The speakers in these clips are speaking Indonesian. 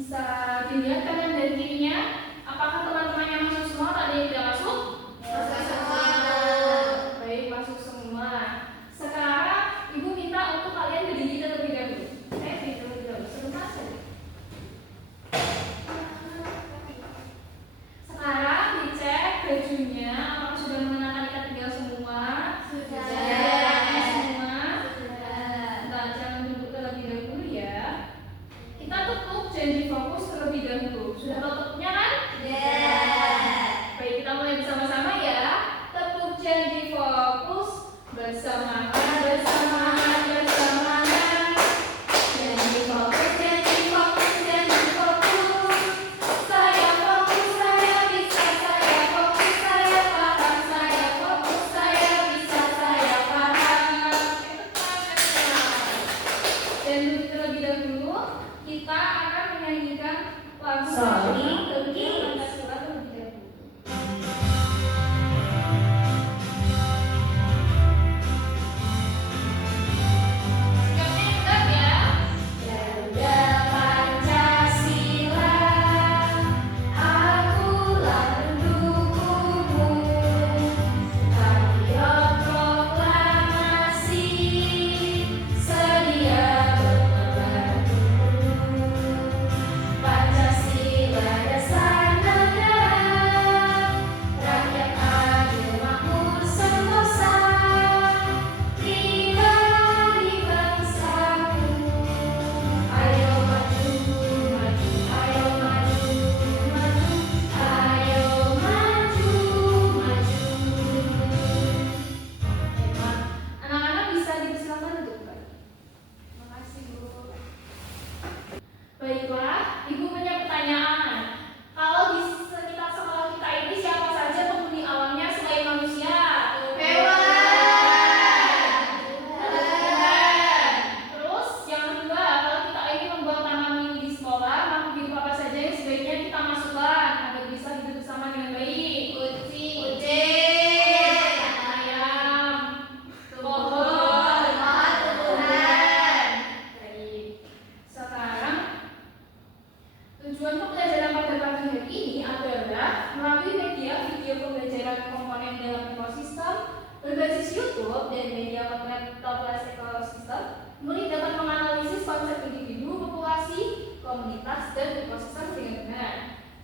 Bisa dilihat kanan dan kirinya. Apakah teman-teman yang masuk semua atau ada yang tidak masuk? Masuk semua. Baik, masuk semua. Sekarang Ibu minta untuk kalian berdiri terlebih dahulu. Berdiri terlebih dahulu. Sebentar saja. Sekarang dicek bajunya. Apakah sudah mengenakan ikat pinggang semua? Sudah. Semua. Nah, jangan duduk terlebih dahulu ya. Kita tutup janji fokus terlebih dahulu. Sudah tutupnya kan? Baik, kita mulai bersama-sama ya. Tepuk janji fokus bersama. Janji fokus, janji fokus, janji fokus. Saya fokus, saya bisa, saya fokus, saya paham, saya fokus, saya bisa, saya paham. Dan terlebih dahulu kita akan menyanyikan lagu Sorry, tentang Pancasila terlebih dahulu. Sikapnya tegak ya. Garuda Pancasila, akulah pendukungmu. Patriot proklamasi, sedia membantumu. Pancasila dasar negara, rakyat adil makmur sentosa, pribadi bangsaku. Ayo maju, maju, ayo maju, maju, ayo maju, maju. Anak-anak bisa dipersilakan untuk kembali. Terima kasih, Bu. Baiklah, Ibu punya pertanyaan. Kalau di sekitar sekolah kita ini siapa saja penghuni alamnya selain manusia? Hewan. Terus yang kedua, kalau kita ingin membuat taman mini di sekolah, makhluk hidup apa saja yang sebaiknya kita masukkan agar bisa hidup bersama dengan baik? Kucing. Ayam, pohon, Tumbuhan. baik. Sekarang tujuan pembelajaran pada pagi hari ini adalah melalui media video pembelajaran komponen dalam ekosistem berbasis YouTube dan media potret toples ekosistem, murid dapat menganalisis konsep individu, populasi, komunitas, dan ekosistem dengan benar.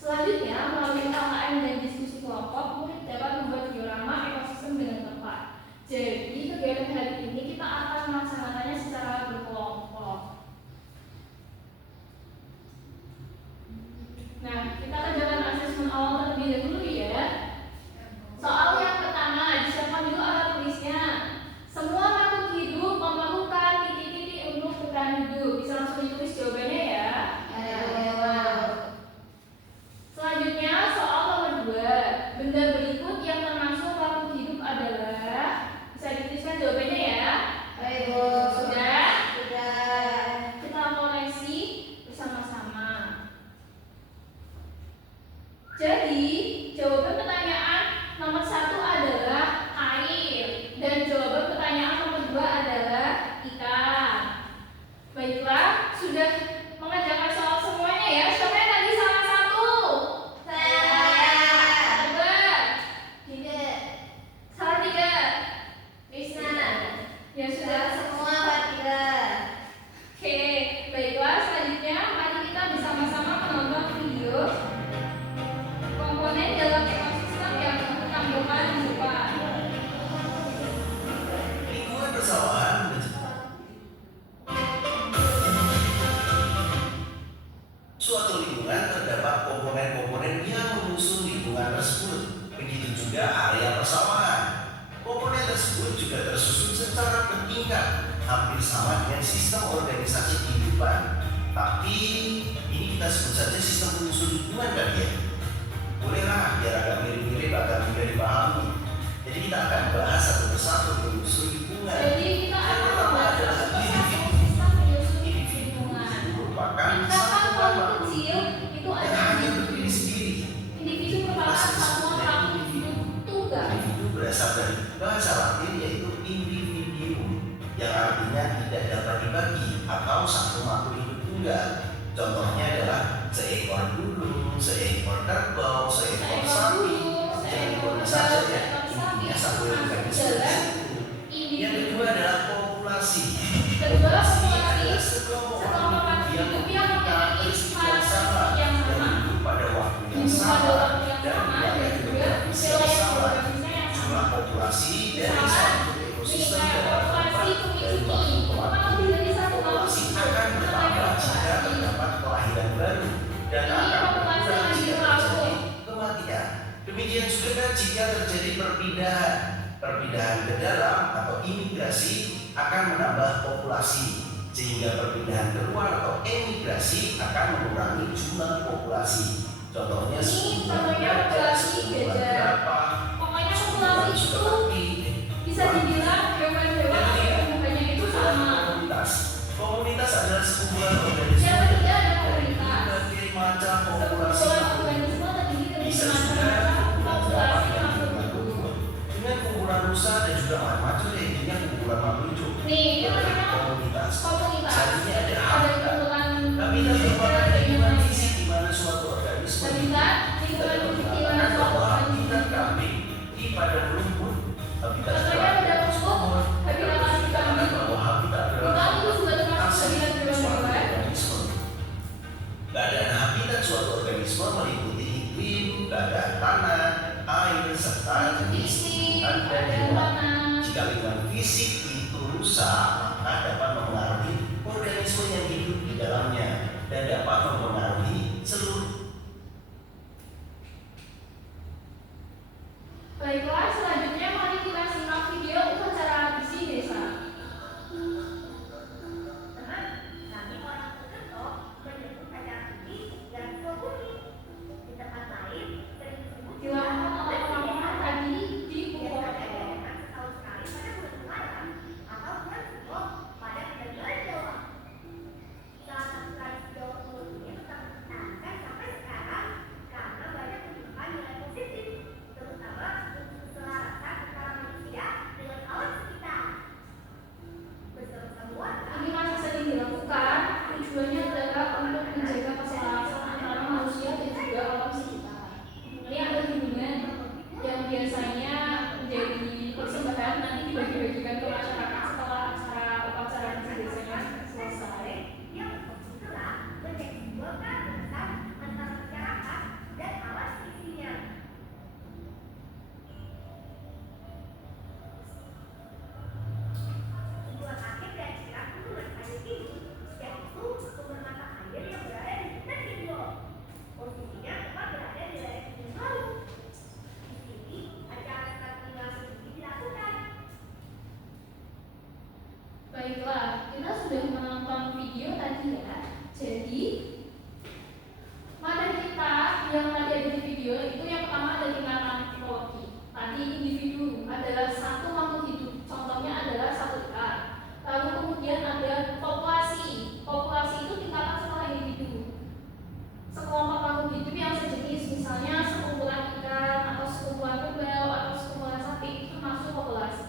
Selanjutnya, melalui KKN dan diskusi kelompok, murid dapat membuat diorama ekosistem dengan tepat. Jadi, kegiatan hari ini kita akan melaksanakannya secara berkelompok. Nah, kita kerjakan asesmen awal terlebih dahulu ya. Soal yang pertama, disiapkan dulu alat tulisnya. Semua makhluk hidup memerlukan titik-titik untuk bertahan hidup. Bisa langsung ditulis jawabannya ya. Selanjutnya, soal nomor 2. Benda berikut yang termasuk makhluk hidup adalah, bisa dituliskan jawabannya ya. Sudah? Kita koreksi bersama-sama. Jadi, jawaban pertanyaan nomor 1 adalah air dan jawaban pertanyaan nomor 2 adalah ikan. Baiklah, sudah mengerjakan soal semuanya ya. Siapa yang tadi salah satu? Tebak. Salah 3. Ya sudah. Oke, baiklah, selanjutnya mari kita bersama-sama menonton video komponen dalam ekosistem yang ditampilkan di depan. Lingkungan persawahan suatu lingkungan terdapat komponen-komponen yang mengusung lingkungan tersebut. Begitu juga area persawahan. Komponen tersebut juga tersusun secara bertingkat, hampir sama dengan sistem organisasi kehidupan. Tapi ini kita sebut saja sistem pengusung lingkungan kali ya. Bolehlah biar agak mirip-mirip agar mudah dipahami. Jadi kita akan bahas satu persatu pengusung lingkungan. Jadi kita Yang akan pertama membahas adalah satu persatu individu. sistem penyusun Individu lingkungan. merupakan Misalkan satuan kalau makhluk kecil itu yang ada hanya berdiri sendiri. individu merupakan satuan makhluk hidup tunggal. Individu berasal dari bahasa Latin yaitu individuum, yang artinya tidak dapat dibagi atau satu makhluk hidup tunggal. Contohnya adalah seekor burung, seekor kerbau, seekor Seekor sapi, burung, seekor seekor saja kerbau, ya. seekor sapi, Intinya satu organisme. adalah Yang kedua adalah populasi. Kedua, populasi adalah sekelompok makhluk yang memiliki karakteristik yang sama, yang hidup pada waktu yang sama, dan wilayah geografis yang sama. Jumlah populasi dari suatu ekosistem dapat berubah dari waktu ke waktu. Populasi akan bertambah jika terdapat kelahiran baru dan akan berkurang jika terjadi kematian. Demikian juga jika terjadi perpindahan. Perpindahan ke dalam atau imigrasi akan menambah populasi, sehingga perpindahan keluar atau emigrasi akan mengurangi jumlah populasi. Contohnya populasi gajah. Pokoknya populasi itu bisa dibilang hewan-hewan atau tumbuhannya itu sama. Komunitas adalah sekumpulan organisme Yang ketiga ada komunitas. berbagai macam populasi Sekumpulan makhluk. organisme terdiri dari Bisa macam-macam juga populasi makhluk hidup. dengan kumpulan rusa dan juga macam-macam ya, intinya kumpulan makhluk hidup. Nih, ini namanya Komunitas. komunitas. Selanjutnya ada Ada habitat. kumpulan Habitat merupakan lingkungan fisik di mana suatu organisme habitat, lingkungan fisik di mana suatu organisme habitat kambing di padang rumput. Habitat contohnya pada rumput, habitat asli kambing. bahwa habitat Hutan itu juga termasuk habitat suatu hewan-hewan. organisme. Keadaan habitat suatu organisme meliputi iklim, keadaan tanah, air, serta jenis tumbuhan dan Ada hewan. tanah. Jika lingkungan fisik itu rusak, maka dapat mempengaruhi organisme yang hidup di dalamnya dan dapat mempengaruhi seluruh. Baiklah, selanjutnya mari kita simak video upacara abisi desa. Teman, kami orang Purwokerto menyebut acara ini dan Sokuni. Di tempat lain sering disebut Dilakukan oleh orang-orang tadi di biasanya Purwokerto. diadakan setahun sekali pada bulan Muharram atau bulan Suci pada bulan Jawa. Salah satu tradisi Jawa Timur ini tetap dipertahankan sampai sekarang karena banyak menunjukkan nilai positif, terutama untuk keselarasan antara manusia dengan alam sekitar. Bersama-sama warga, Ini masih sering dilakukan, tujuannya adalah untuk menjaga keselarasan antara manusia dan juga alam sekitar. Ini ada hubungan yang biasanya menjadi persembahan nanti dibagi-bagikan ke masyarakat setelah acara upacara abisi desanya selesai. yang itulah menjadikan kesan antara masyarakat dan alam sekitarnya. Tujuan akhir dari kirap hubungan air ini yaitu sumber mata air yang berada di hutan hijau. Posisinya tepat berada di lereng Gunung Lawu. Di sini acara sekat tinggal ini dilakukan. Baiklah, kita sudah menonton video tadi ya. Jadi materi kita yang tadi ada di video itu yang pertama ada tingkatan tipologi. Tadi individu adalah satu makhluk hidup, contohnya adalah satu ikan. Lalu kemudian ada populasi. Populasi itu tingkatan setelah individu. Sekelompok makhluk hidup yang sejenis, misalnya sekumpulan ikan atau sekumpulan kerbau atau sekumpulan sapi itu masuk populasi.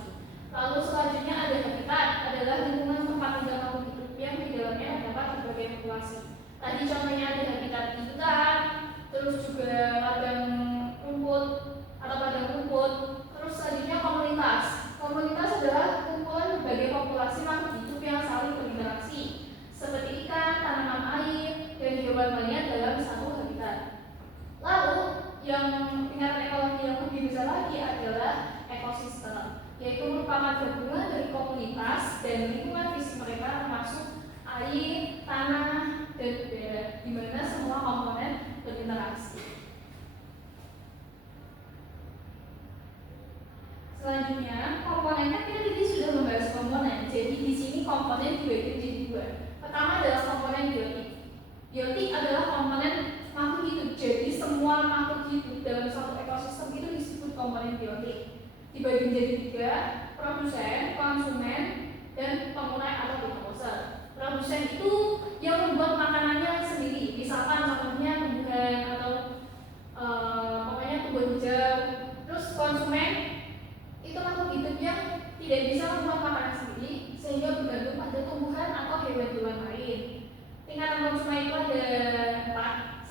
Lalu selanjutnya ada habitat, adalah lingkungan tempat tinggal makhluk hidup yang di dalamnya terdapat berbagai populasi. Tadi contohnya ada habitat di hutan, terus juga padang rumput atau padang rumput. Terus selanjutnya komunitas. Komunitas adalah kumpulan berbagai populasi makhluk hidup yang saling berinteraksi, seperti ikan, tanaman air, dan hewan lainnya dalam satu habitat. Lalu yang tingkatan ekologi yang lebih besar lagi adalah ekosistem, yaitu merupakan gabungan dari komunitas dan lingkungan fisik mereka termasuk air, tanah, dan udara, di mana semua komponen berinteraksi. Selanjutnya, komponen kan kita tadi sudah membahas komponen. Jadi di sini komponen dibagi menjadi dua. Pertama adalah komponen biotik. Biotik adalah komponen makhluk hidup. Jadi semua makhluk hidup dalam suatu ekosistem itu disebut komponen biotik. Dibagi menjadi tiga: produsen, konsumen, dan pengurang atau dekomposer. Produsen itu yang membuat makanannya sendiri. Misalkan contohnya tumbuhan atau pokoknya tumbuhan hijau. Terus konsumen itu makhluk hidup yang tidak bisa membuat makanan sendiri sehingga bergantung pada tumbuhan atau hewan-hewan lain. Tingkatan konsumen itu ada 4.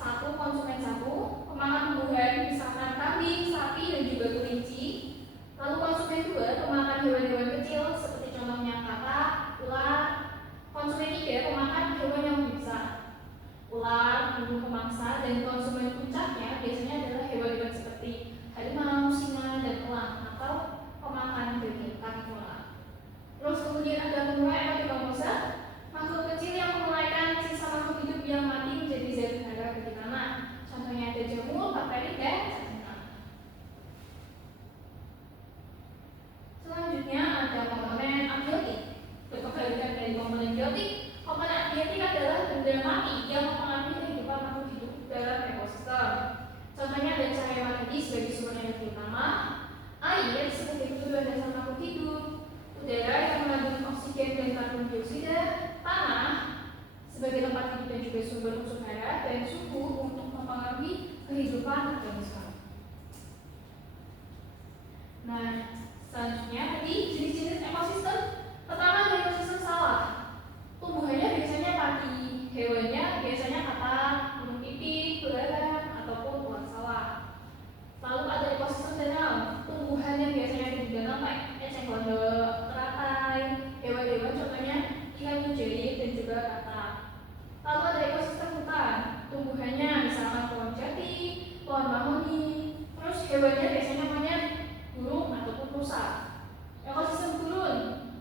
burung pemangsa, dan konsumen puncaknya biasanya adalah hewan-hewan seperti harimau, singa, dan elang atau pemakan daging karnivora. Terus kemudian ada pemulai atau dekomposa, makhluk kecil yang memulaikan sisa makhluk hidup yang mati menjadi zat berharga bagi tanah. Contohnya ada jamur, bakteri, dan cacing. Selanjutnya ada komponen abiotik. Berkebalikan dari komponen biotik, komponen abiotik adalah benda mati yang mempengaruhi kehidupan makhluk hidup dalam ekosistem. Contohnya ada cahaya matahari sebagai sumber energi utama, air sebagai kebutuhan dasar makhluk hidup, udara yang mengandung oksigen dan karbon dioksida, tanah sebagai tempat hidup dan juga sumber unsur hara, dan suhu untuk mempengaruhi kehidupan organisme. Nah, selanjutnya tadi jenis-jenis ekosistem. Pertama ada ekosistem sawah. Tumbuhannya biasanya padi, hewannya biasanya katak, burung pipit, belalang, ataupun ulat sawah. Lalu ada ekosistem danau. Tumbuhannya biasanya ada di danau kayak eceng gondok, teratai, hewan-hewan contohnya ikan mujair dan juga katak. Lalu ada ekosistem hutan. Tumbuhannya misalnya pohon jati, pohon mahoni. Terus hewannya biasanya monyet, burung ataupun rusa. Ekosistem gurun.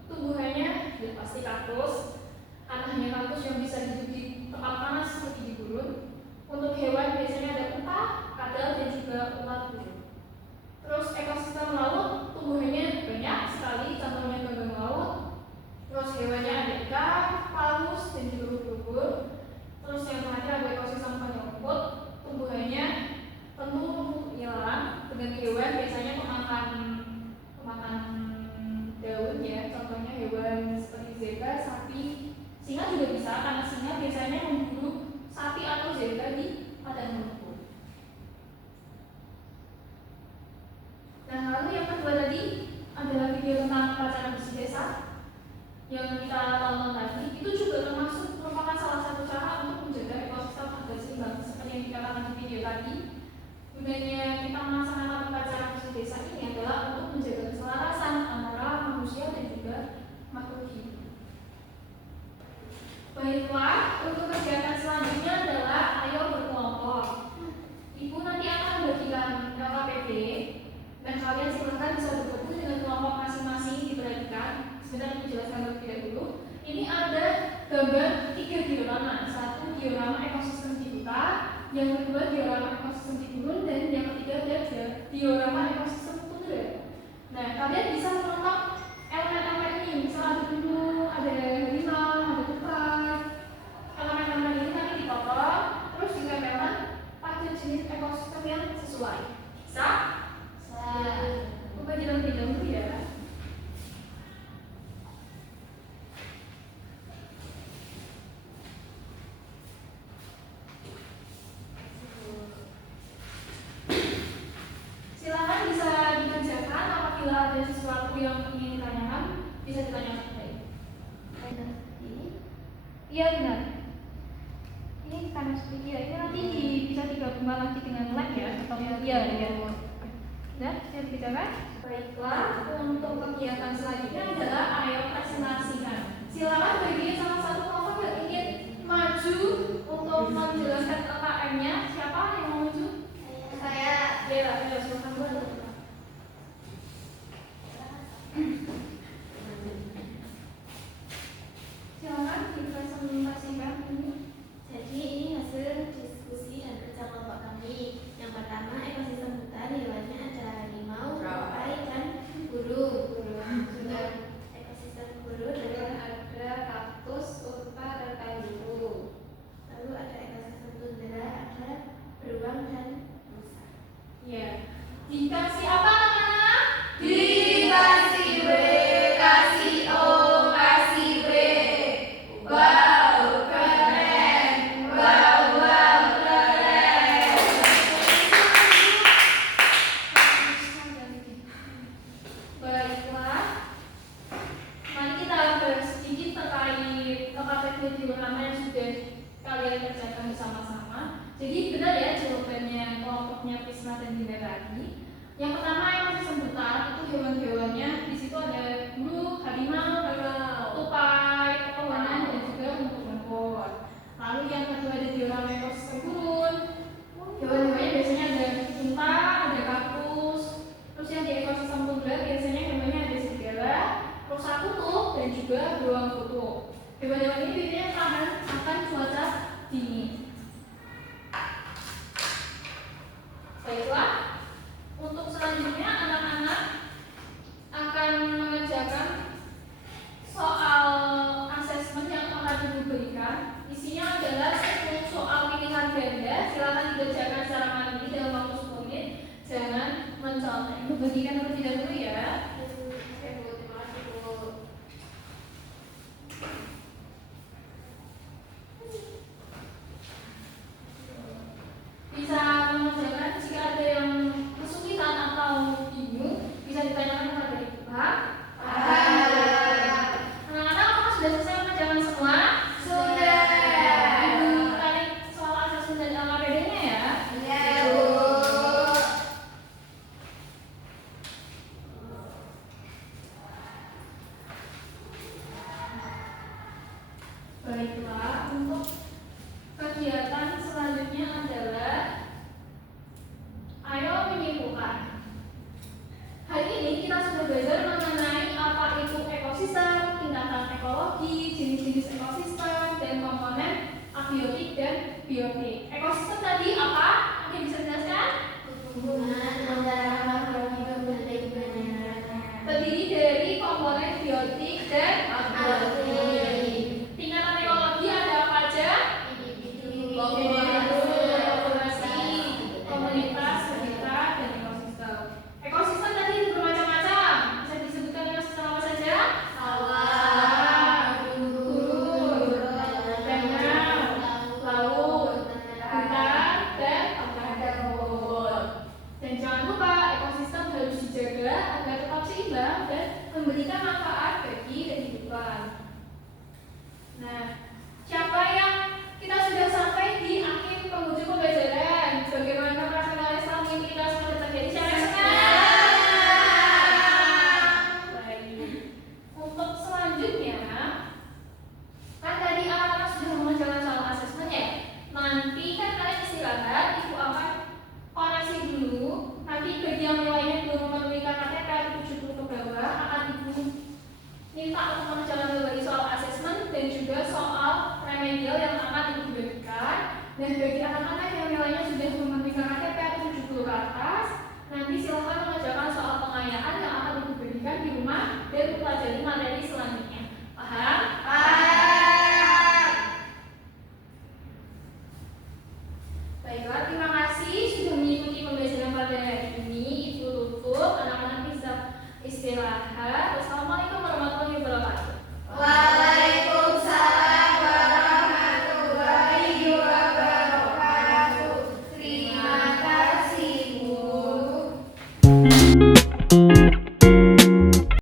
Tumbuhannya sudah pasti kaktus. Anaknya kaktus yang bisa hidup di tempat panas seperti di gurun. Untuk hewan biasanya ada unta, kadal, dan juga ulat bulu. Terus ekosistem laut, tumbuhannya banyak sekali, contohnya ganggang laut. Terus hewannya ada ikan, paus, dan juga ubur-ubur. Terus yang terakhir ada ekosistem penyelumput, tumbuhannya penuh rumput ilalang dengan hewan biasanya pemakan daun ya, contohnya hewan seperti zebra, sapi, singa juga bisa karena singa biasanya memburu sapi atau zebra di padang rumput. Nah, lalu yang kedua tadi adalah video tentang upacara bersih desa yang kita tonton tadi. Itu juga merupakan salah satu cara untuk menjaga ekosistem agar seimbang seperti yang dikatakan di video tadi. Gunanya kita melaksanakan upacara bersih desa ini adalah untuk menjaga keselarasan antara manusia dan juga makhluk hidup. Baiklah, untuk kegiatan selanjutnya adalah ayo berkelompok. Ibu nanti akan membagikan LKPD dan kalian silakan bisa bergabung dengan kelompok masing-masing. Diperhatikan, sebentar Ibu jelaskan terlebih dahulu. Ini ada gambar 3 diorama. Satu diorama ekosistem di hutan, yang kedua diorama ekosistem di gurun, dan yang ketiga ada diorama ekosistem tundra. Nah, kalian bisa menonton elemen-elemen ini. Misal ada gunung, ada harimau, ada tupai. Elemen-elemen ini nanti dipotong, terus ditempelkan pada jenis ekosistem yang sesuai. Bisa? Coba terlebih dahulu ya. Silakan bisa dikerjakan apabila ada sesuatu yang ingin ditanyakan, bisa ditanyakan tadi. Iya benar. Ini karena seperti ini nanti bisa digabungkan lagi dengan lab ya atau iya. Ya, saya bicara. Baiklah, untuk kegiatan selanjutnya adalah ayo presentasikan. Silakan bagi salah satu kelompok yang ingin maju untuk menjelaskan LKM-nya. Siapa yang mau maju? Saya. Ya, ayo silakan dulu. Silakan dipresentasikan ini. Jadi ini hasil diskusi dan kerja kelompok kami. Yang pertama, ekosistem hutan hewannya ada harimau, tupai, dan burung. Juga ekosistem gurun ada kaktus, unta, dan kanguru. Lalu ada ekosistem tundra, ada beruang dan rusa. Ya, dikasih apa namanya? Dikasih W, kasih O, kasih W. Wow, keren. Wow, keren. Baiklah, mari kita bahas sedikit terkait LKPD diorama yang sudah kalian kerjakan bersama-sama. Jadi benar ya jawabannya kelompoknya Prisma dan Dina tadi. Yang pertama yang masih sebutan itu hewan-hewannya. Di situ ada burung, harimau, tupai, pepohonan, dan juga rumput-rumput. Lalu yang kedua ada diorama ekosistem sembunyikan terlebih dahulu ya. Oke Bu, terima kasih Bu. Bisa mengerjakan jika ada yang kesulitan atau bingung, bisa ditanyakan kepada Ibu. Paham? Anak-anak apakah sudah selesai mengerjakan semua? Sudah. Ibu tarik soal asesmen dan LKPD-nya ya. Ya, Bu. Baiklah, untuk kegiatan selanjutnya adalah ayo menyimpulkan. Hari ini kita sudah belajar mengenai apa itu ekosistem, tingkatan ekologi, jenis-jenis ekosistem, dan komponen abiotik dan biotik. Ekosistem tadi apa? Oke, bisa dijelaskan? Hubungan antara makhluk hidup dan lingkungannya. Terdiri dari komponen biotik dan Abiotik. tingkatan ekologi ada apa aja? Individu, Populasi, komunitas, habitat, dan ekosistem. Ekosistem tadi bermacam-macam. Bisa disebutkan ekosistem apa saja? sawah, gurun, danau, laut, hutan, dan padang rumput. Dan jangan lupa ekosistem harus dijaga agar tetap seimbang dan memberikan manfaat bagi kehidupan. Nah, siapa yang kita sudah sampai di akhir penghujung pembelajaran? Bagaimana perasaan kalian setelah mengikuti kelas pada terjadi? Siapa yang senang? Baik. Untuk selanjutnya, kan tadi anak-anak sudah mengerjakan soal asesmen ya. Nanti kan kalian istirahat, ibu akan koreksi dulu. Nanti bagi yang nilainya belum memenuhi KTP atau 70 ke bawah, akan ibu minta untuk mengerjakan kembali soal asesmen dan juga soal remedial yang akan ibu bagikan. Dan bagi anak-anak yang nilainya sudah memenuhi KTP atau 70 ke atas, nanti silakan mengerjakan soal pengayaan yang akan ibu bagikan di rumah dan mempelajari materi selanjutnya. Paham? Baiklah, terima